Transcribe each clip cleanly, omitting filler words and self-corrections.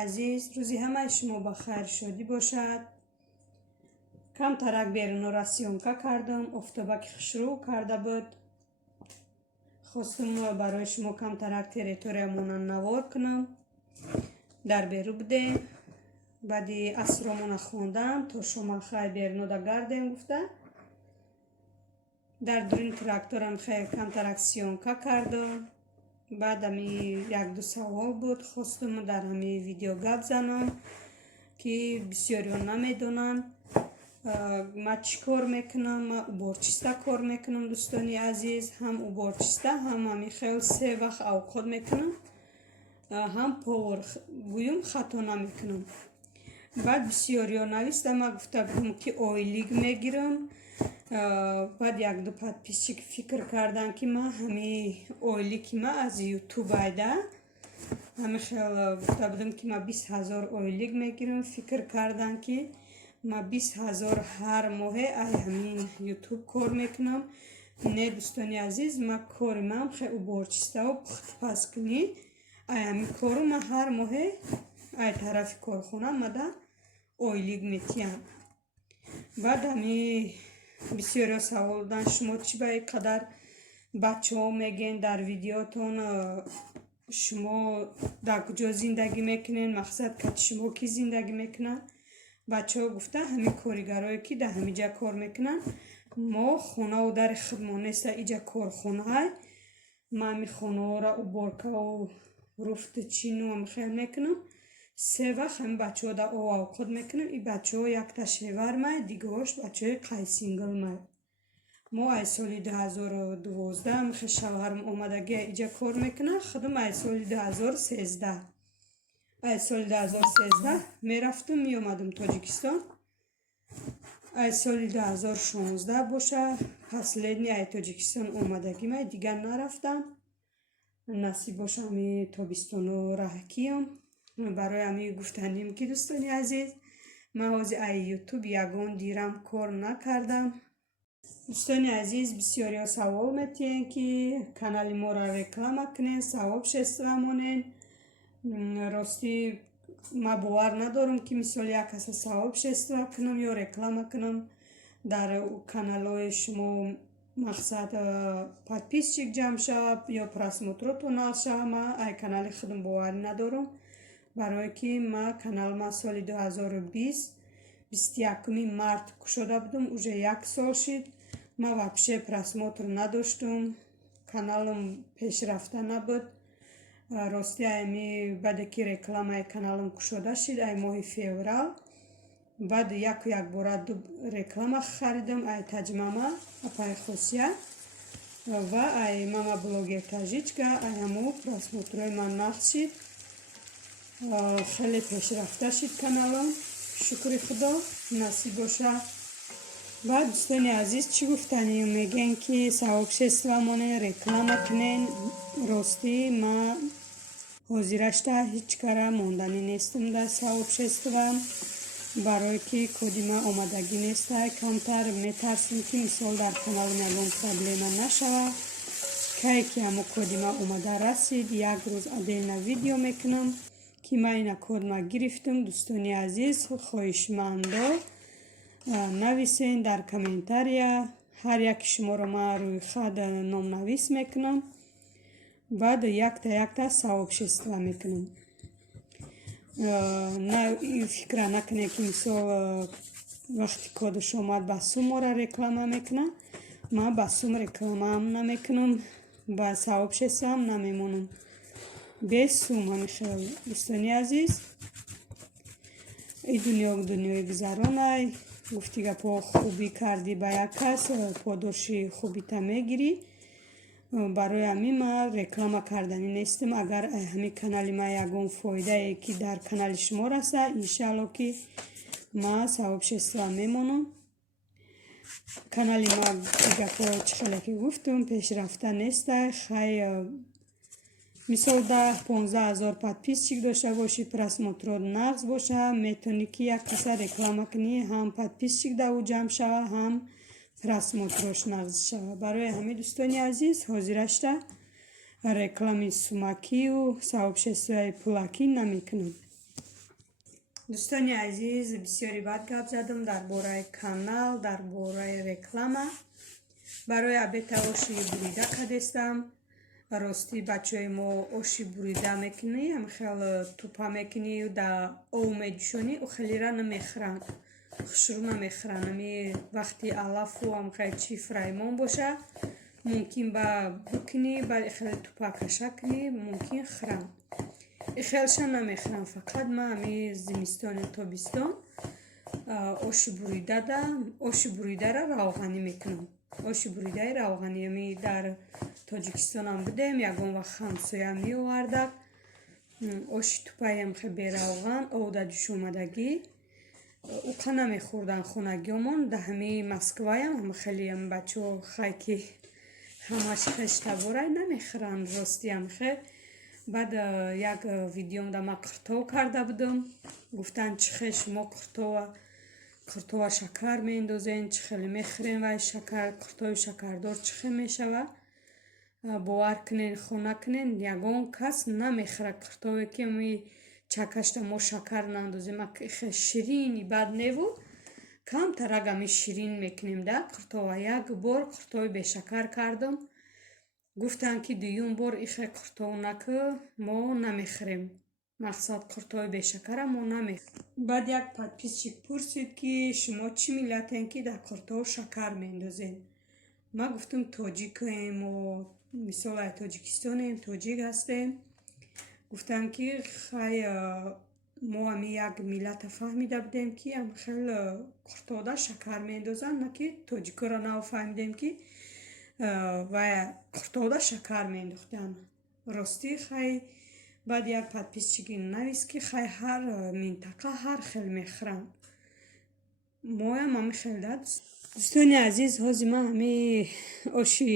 عزیز، روزی همه شما بخیر شادی باشد. کم ترک بیرون را سیونکا کردم، افتابک خشرو کرده بود. خواستم برای شما کم ترک تریتوریمون نوار کنم. در بیرو بده بعدی اسرامون خوندم تا شما خیلی بیرون دا گردیم گفته. در درین تراکتورم خیلی کم ترک سیونکا کردم. بعد همی یک دو سوال بود خواستم در همی ویدیو گپ زنم که بسیاری نمیدونن ما چی کار میکنم. ما اوبارچیسته کار میکنم دوستانی عزیز، هم اوبارچیسته هم همی خیلی سه وقت اوقات میکنم، هم پاور گویم خطا نمیکنم. بعد بسیاری نویسته ما گفته بودم که اویلیگ میگیرم. بعد یک دو پادپیسچی که فکر کردن که ما همی اویلی که ما از یوتیوب ایده همی خیلی گفته بودم که ما 20,000 اویلیگ میگیرم. فکر کردن که ما 20,000 هر ماه ای همین یوتیوب کار میکنم. نه دوستانی عزیز، ما کار ما خیلی اوبارچیسته و پخت پس کنی همین کارو ما هر ماه ای طرف کارخونه ما در اویلیگ میتیم. بعد همی بسیاری سوال دارن شما چی به این قدر بچه ها میگین در ویدیوتون شما در کجا زندگی میکنین، مقصد که شما کی زندگی میکنن. بچه ها گفته همین کارگرایی که در همین جا کار میکنن ما خونه و در خدمانه است اینجا کارخونه های ما همین خونه ها را اوبارکه و رفت چینو هم خیلی میکنم. سه وقت هم بچه ها در اوقات میکنم. این بچه ها یک تا شیور مای دیگه هاش بچه های قیسینگل مای. ما ای سالی 2012 هم خیلی شوهرم اومدگی اینجا کار میکنه. خودم ای سالی 2013 ای سالی 2013 میرفتم میومدم تاجیکستان. ای سالی 2016 باشه پسلینی ای تاجیکستان اومدگی من دیگر نرفتم. نصیب باشه همی تابستان و رهکیم. برای همی گفتنیم که دوستانی عزیز من از ای یوتیوب یگان دیرم کار نکردم. دوستانی عزیز بسیاری ها سوال میتین که کانال ما را رکلام کنین، ثواب شستوامونین. راستی ما باور ندارم که مثال یک کس ثواب شستوا کنم یا رکلام کنم در کانال های شما. مقصد پادپیسچیک جمع شد یا پراسموتروتو نال شد. ما ای کانال خودم باور ندارم برای که ما کانال ما سال 2020 21 مارت کشیده بودم. اوجه یک سال شد ما واپشه پراسموتر نداشتم، کانالم پیش رفته نبود. راستی ایمی بعد که رکلام ای کانالم کشیده شد ای ماه فیورال. بعد یک بار دو رکلام خریدم ای تجماما اپای خوسیه و ای ماما بلوگر تاجیچکا ای همو پراسموتروی من نقص شد. خیلی پیش رفته شد کانالم، شکر خدا نصیب باشه. بعد دوستانی عزیز چی گفتنی میگن که ثواب شستوامونه رکلام کنین. راستی ما حاضرش تا هیچ کاره موندنی نیستم در ثواب شستوام برای که کدی ما آمدگی نیسته. کمتر میترسیم که مثال در کانال میگم پرابلم نشوه. که همو کدی ما آمده رسید یک روز ادینا ویدیو میکنم که ما این کد ما گرفتم. دوستانی عزیز خواهشمندا نویسین در کامنتاریا، هر یک شما رو ما روی خط نام نویس میکنم. بعد یک تا ثواب شستوا میکنم. نه این فکر نکنه که مثال وقتی کدش اومد با سوم را رکلام میکنه. ما با سوم رکلام هم نمیکنم، با ثواب شستوا هم نمیمونم. به سوم هم خیلی دوستانی عزیز این دنیای گذرانه. گفتی که پا خوبی کردی با یک کس پاداشی خوبی تا میگیری. برای همین ما رکلام کردنی نیستم. اگر همین کانال ما یگون فایده ای که در کانال شما رسه انشالله که ما ثواب شستوا میمونم. کانال ما دیگه پا چخیلی که گفتم پیش رفته نیسته. خیلی مثال 10-15,000 پادپیسچیک داشته باشی پراسموترود نقص باشه میتونی که یک کس رکلام کنی هم پادپیسچیک دو جمع شوه هم پراسموتروش نقص شوه. برای همین دوستانی عزیز حاضرش تا رکلامی سومکی و ثواب شستوای پولاکی نمیکنم. дӯстони азиз, бисёри бад гап задам дар бораи канал, дар бораи реклама. Барои абета оши бурида кардестам. Рости бачаҳои мо оши бурида мекунӣ, хел тупа мекунӣ, да ов медӯшонӣ, хелира намехӯранд, хушрӯ намехӯранд. Ами вақти алафу хел чи фраймон боша, мумкин ба бикунӣ, баъд хел тупа каша кунӣ, мумкин хӯранд. Хелша намехӯрам, фақат ман ами зимистону тобистон оши буридара равғанӣ мекунам. Оши буридаи равғанӣ ами дар Тоҷикистонам будем, ягон вақт ҳамсоя меовардак оши тупаи хел беравған овда дӯшомадагӣ уқа намехӯрдан хонагиёмон. Да ҳами Москваям хеле бачаҳо хай ки ҳамаш хештаборай намехӯранд ростиам хел. Баъд як видеом да ма қуртов карда будам, гуфтанд чи хел шумо қуртова шакар меандозен, чи хеле мехӯрен вай шакар, қуртови шакардор чи хел мешава. Бовар кунен, хона кунен, ягон кас намехӯрад қуртове ки ами чакашта мо шакар наандозем, хел ширини бад мебуд. Камтарак ами ширин мекунем да қуртова. Як бор қуртови бешакар кардам, гуфтанд ки дуюм бор ихе қуртов накӯ, мо намехӯрем, мақсад қуртови бешакара мо намехӯрем. Баъд як подписчик пурсид ки шумо чӣ миллатен ки дар қуртов шакар меандозен. Ма гуфтам тоҷикем, мисол ай Тоҷикистонем, тоҷик ҳастем. Гуфтам ки хай мо ами як миллата фаҳмида будем ки хел қуртовда шакар меандозанд, на ки тоҷикора нафаҳмидем ки вай қуртовда шакар меандохтанд. Рости хай баъд як подписчики навист ки хай ҳар минтақа ҳар хел мехӯранд. Моям ами хел дад. Дӯстони азиз, ҳозир ман ами оши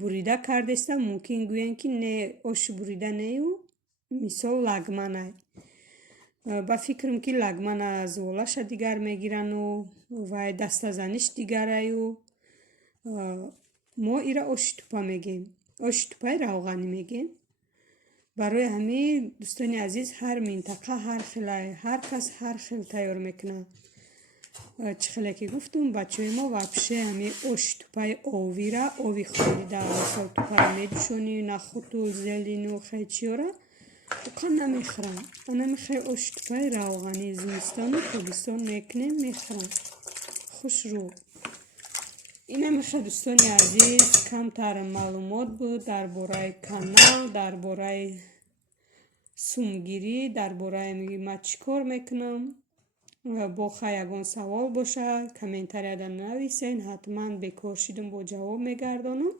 бурида кардестам. Мумкин гӯянд ки не оши бурида нею, мисол лагманай. Ба фикрам ки лагмана зуволаша дигар мегирану, вай дастазаниш дигараю. Мо ира оши тупа мегем, оши тупаи равғанӣ мегем. Барои ҳамин дӯстони азиз, ҳар минтақа ҳар хелай, ҳар кас ҳар хел тайёр мекунад. Чӣ хеле ки гуфтум, бачаҳои мо вабше ами оши тупаи овира, ови холида, мисол тупаро медӯшонӣ, нахуту, зелену, хелчиёра уқа намехӯранд. Анами хел оши тупаи равғанӣ зимистону тобистон мекунем, мехӯранд. Хушрӯ. Инами хел дӯстони азиз, камтар маълумот буд дар бораи канал, дар бораи сумгирӣ, дар бораи ман чӣ кор мекунам. Бо хай ягон савол бошад, комментарияда нависен, ҳатман бекор шудам бо ҷавоб мегардонам.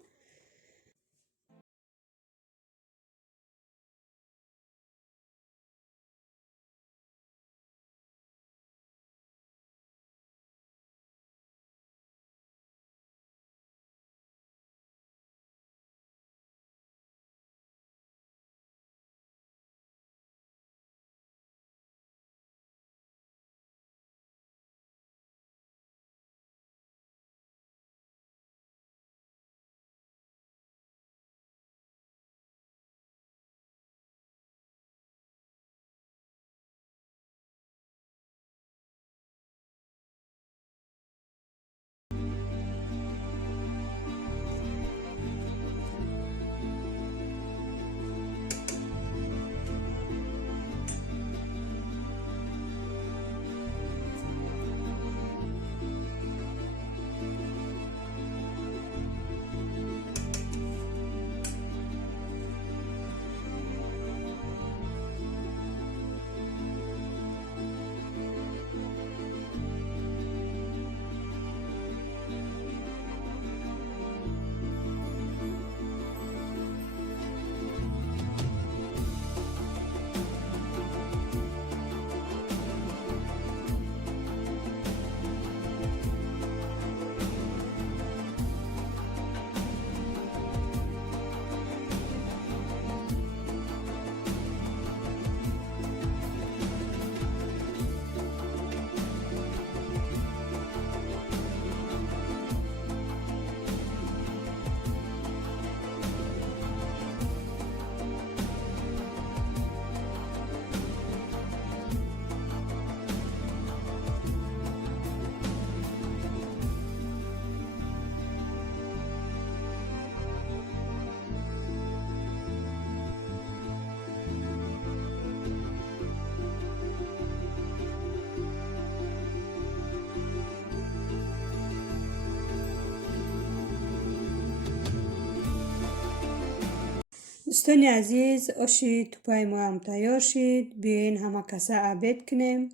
دوستانی عزیز، آشی توپای ما هم تیار شد. بیاین همه کسا عبید کنیم.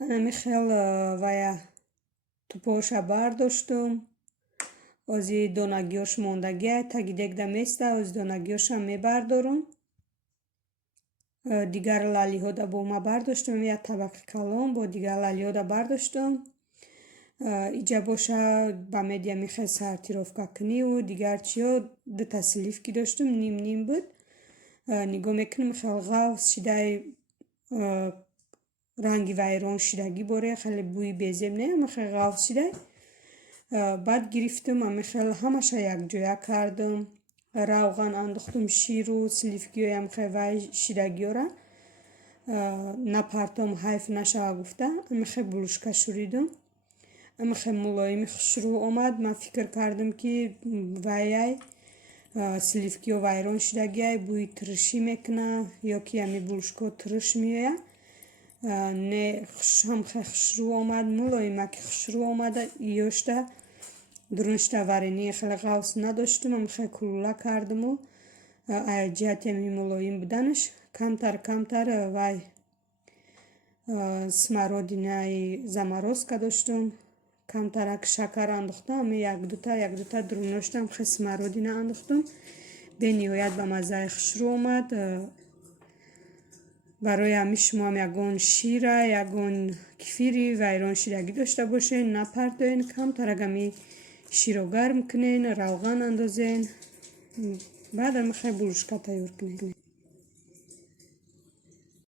انا میخیل ویا توپاشا برداشتم. ازی دونگیاش موندگی تاگی دکده میسته. از دونگیاش هم میبردارم. دیگر لالی ها دا با ما برداشتم. یک طبق کلام با دیگر لالی ها دا برداشتم. اینجا باشه با میدیا میخوای سرتیرافکا کنی و دیگر چیا دو تسلیف کی داشتم نیم نیم بود. نگاه میکنم خیلی غوث شده، رنگی ویران شدگی باره، خیلی بوی بیزم نه اما خیلی غوث شده. بعد گرفتم اما خیلی همش یک جویا کردم. روغن انداختم، شیر و سلیفگی هم خیلی وی شدگی را نپرتم حیف نشوه گفته. اما خیلی بلوشکه شوریدم. اما خیلی ملایم خوشرو آمد. من فکر کردم که ویای سلیفگی و ویران شدگی بوی ترشی میکنه یا که همی بلوشکه ترش میه. نه هم خیلی خوشرو آمد. ملایم که خوشرو آمده یاشته درنشته ورینی خیلی غوث نداشتم. هم خیلی کلوله کردم و جهت همی ملایم بودنش کمتر وی سمرودینه زمروز که داشتم. کمترک شکر انداختم. یک دوتا درونشتم خیلی سمرودینه انداختم. به نهایت به مزه خوشرو آمد. برای همیش شما هم یگان شیره یگان کفیری ویران شیرگی داشته باشین. نپردین. کمتر اگمی شیر رو گرم کنین، روغن اندازین. بعد هم خیلی بلوشکه تیار کنین.